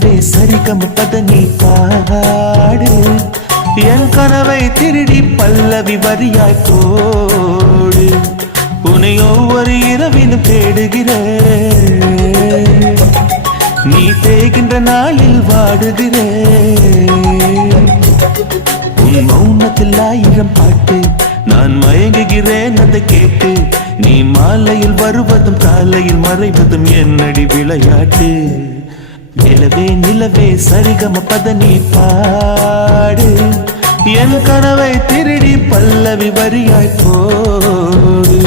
நிலவே சரிகம பதனி பாடு என் கனவை திருடி பல்லவி வரியாய் போடு உன்னை ஒவ்வொரு இரவிலும் தேடுகிறேன் நீ தேகின்ற நாளில் வாடுகிறேன் உன் மௌனத்தில் 1000 பாட்டு நான் மயங்குகிறேன் அதை கேட்டு நீ மாலையில் வருவதும் காலையில் மறைவதும் என்னடி விளையாட்டு நிலவே நிலவே சரிகம பதனி பாடு என் கனவை திருடி பல்லவி வரியாய் போடு